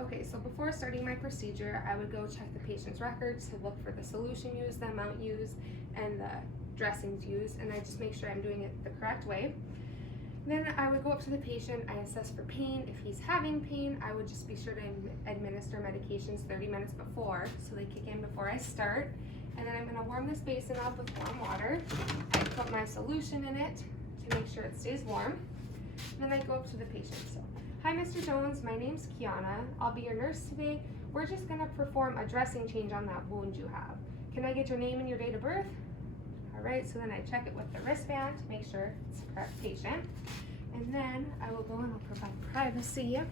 Okay, so before starting my procedure, I would go check the patient's records to look for the solution used, the amount used, and the dressings used, and I just make sure I'm doing it the correct way. Then I would go up to the patient, I assess for pain. If he's having pain, I would just be sure to administer medications 30 minutes before, so they kick in before I start. And then I'm gonna warm this basin up with warm water. I put my solution in it to make sure it stays warm. Then I go up to the patient. So, hi Mr. Jones, my name's Kiana. I'll be your nurse today. We're just gonna perform a dressing change on that wound you have. Can I get your name and your date of birth? All right, so then I check it with the wristband to make sure it's the correct patient. And then I will go and I'll provide privacy. I'm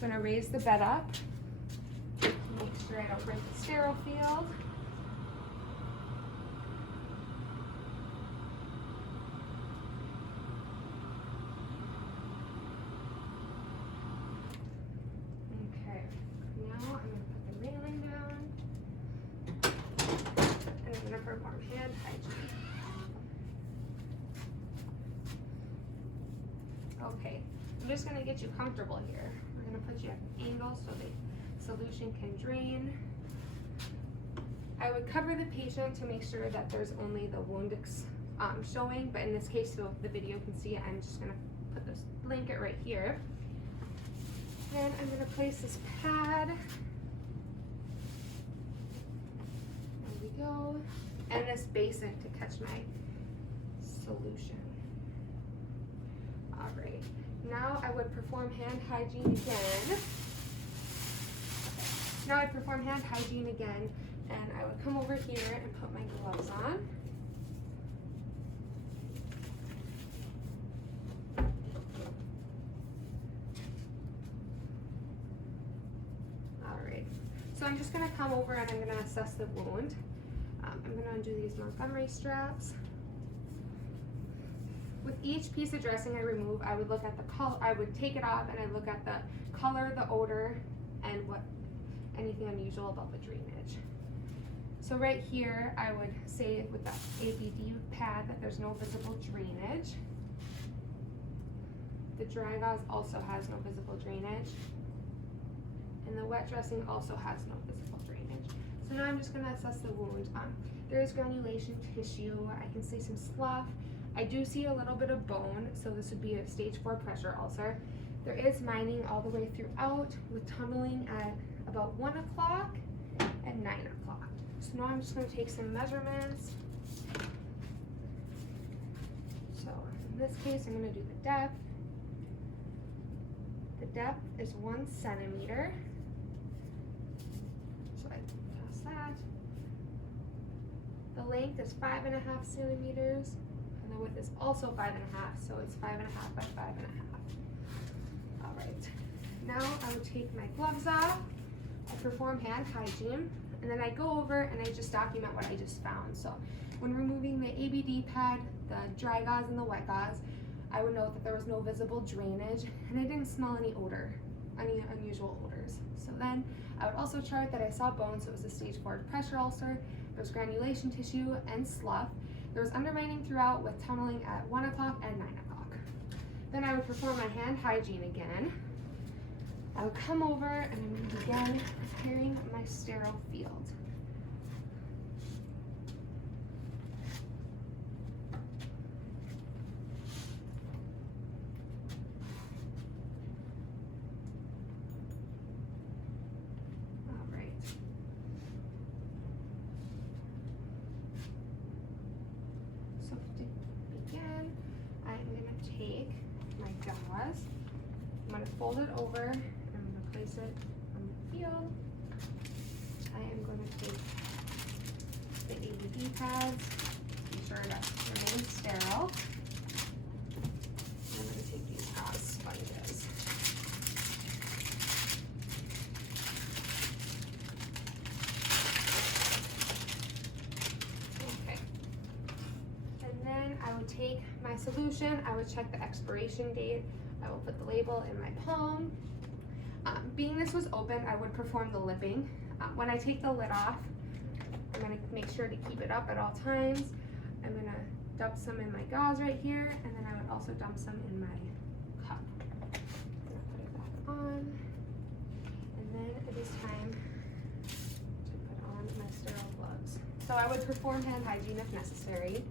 gonna raise the bed up. Make sure I don't break the sterile field. Okay, now I'm gonna put the railing down. And I'm gonna perform hand hygiene. Okay, I'm just gonna get you comfortable here. We're gonna put you at an angle so the solution can drain. I would cover the patient to make sure that there's only the wound showing, but in this case, so the video can see it, I'm just gonna put this blanket right here. Then I'm gonna place this pad. There we go. And this basin to catch my solution. All right, now I would perform hand hygiene again. Now I perform hand hygiene again, and I would come over here and put my gloves on. All right, so I'm just gonna come over and I'm gonna assess the wound. I'm gonna undo these Montgomery straps. With each piece of dressing I remove, I would look at the color, I would take it off and I look at the color, the odor, and anything unusual about the drainage. So right here, I would say with the ABD pad that there's no visible drainage. The dry gauze also has no visible drainage. And the wet dressing also has no visible drainage. So now I'm just gonna assess the wound. There is granulation tissue. I can see some slough. I do see a little bit of bone, so this would be a stage 4 pressure ulcer. There is mining all the way throughout with tunneling at about 1 o'clock and 9 o'clock. So now I'm just going to take some measurements. So in this case, I'm going to do the depth. The depth is 1 centimeter. So I pass that. The length is 5.5 centimeters. And the width is also 5.5, so it's 5.5 by 5.5. All right, now I would take my gloves off, I perform hand hygiene, and then I go over and I just document what I just found. So when removing the ABD pad, the dry gauze and the wet gauze, I would note that there was no visible drainage and I didn't smell any odor, any unusual odors. So then I would also chart that I saw bone, so it was a stage 4 pressure ulcer. There was granulation tissue and slough. There was undermining throughout with tunneling at 1 o'clock and 9 o'clock. Then I would perform my hand hygiene again. I would come over and I would begin preparing my sterile field. All right. So to begin, I'm going to take my gauze, I'm going to fold it over, and I'm going to place it on the field. I am going to take the ABD pads, be sure to remain sterile. I'm going to take these gauze sponges. Okay. And then I would take my solution, I would check the expiration date, I will put the label in my palm. Being this was open, I would perform the lipping. When I take the lid off, I'm going to make sure to keep it up at all times. I'm going to dump some in my gauze right here, and then I would also dump some in my cup. I'm gonna put it back on. And then it is time to put on my sterile gloves. So I would perform hand hygiene if necessary.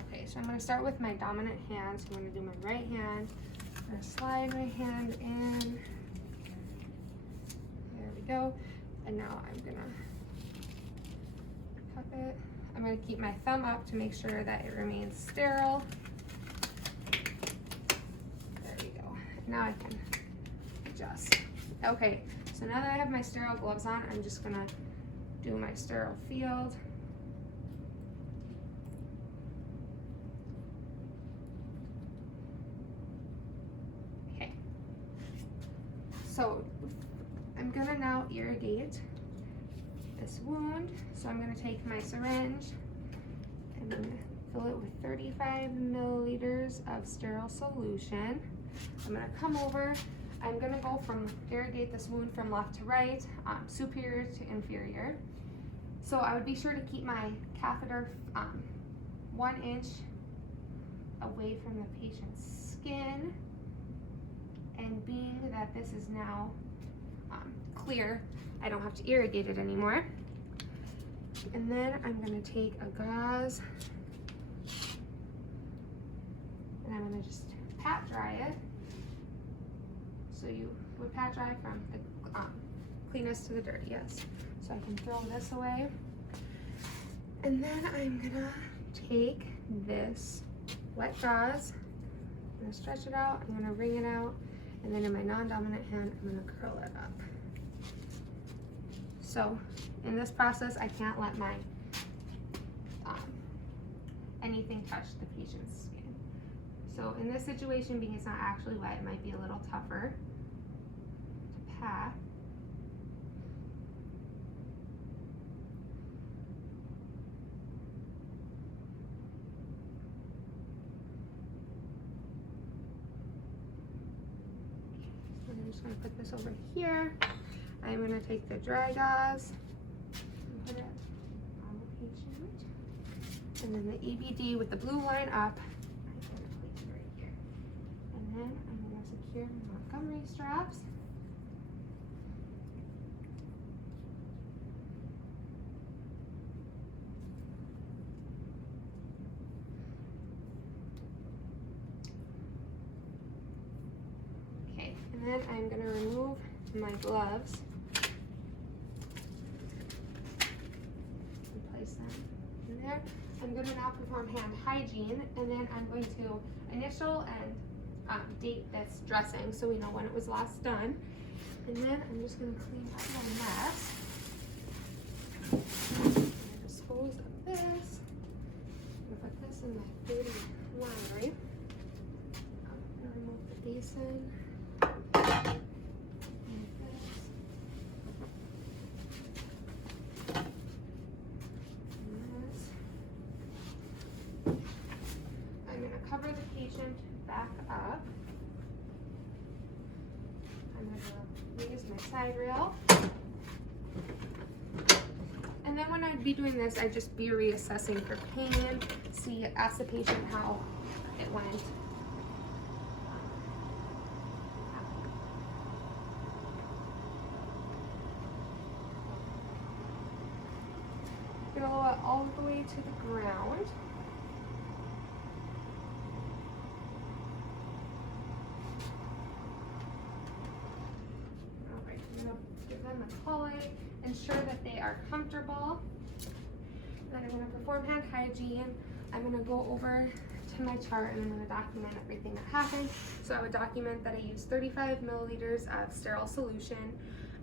Okay, so I'm going to start with my dominant hand. So I'm going to do my right hand. I'm going to slide my hand in. There we go. And now I'm going to cup it. I'm going to keep my thumb up to make sure that it remains sterile. There we go. Now I can adjust. Okay, so now that I have my sterile gloves on, I'm just going to do my sterile field. Okay. So I'm going to now irrigate this wound. So I'm going to take my syringe and I'm going to fill it with 35 milliliters of sterile solution. I'm going to come over. I'm going to go from irrigate this wound from left to right, superior to inferior. So I would be sure to keep my catheter 1 inch away from the patient's skin. And being that this is now clear, I don't have to irrigate it anymore. And then I'm going to take a gauze and I'm going to just pat dry it. So you would pat dry from the cleanest to the dirtiest. So I can throw this away. And then I'm going to take this wet gauze, I'm going to stretch it out, I'm going to wring it out, and then in my non-dominant hand, I'm going to curl it up. So in this process, I can't let my anything touch the patient's skin. So in this situation, being it's not actually wet, it might be a little tougher to pat. So I'm just going to put this over here. I'm going to take the dry gauze and put it on the patient. And then the EBD with the blue line up, I'm going to place it right here. And then I'm going to secure my Montgomery straps. Okay, and then I'm going to remove my gloves. There. I'm going to now perform hand hygiene, and then I'm going to initial and date this dressing so we know when it was last done. And then I'm just going to clean up my mess. I'm going to dispose of this. I'm going to put this in my dirty laundry. I'm going to remove the basin. Cover the patient back up. I'm going to use my side rail. And then when I'd be doing this, I'd just be reassessing for pain, ask the patient how it went. Go all the way to the ground. Ensure that they are comfortable. Then I'm going to perform hand hygiene. I'm going to go over to my chart and I'm going to document everything that happened. So I would document that I used 35 milliliters of sterile solution.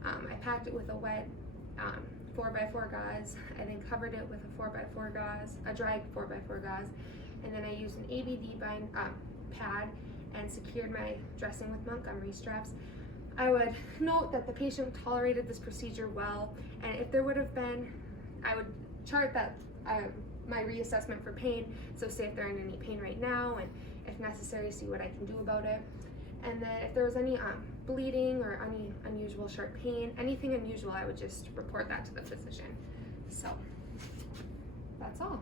I packed it with a wet 4x4 gauze. I then covered it with a 4x4 gauze, a dried 4x4 gauze, and then I used an ABD pad and secured my dressing with Montgomery straps. I would note that the patient tolerated this procedure well, and if there would have been, I would chart that my reassessment for pain, so say if they're in any pain right now, and if necessary, see what I can do about it. And then if there was any bleeding or any unusual sharp pain, anything unusual, I would just report that to the physician. So that's all.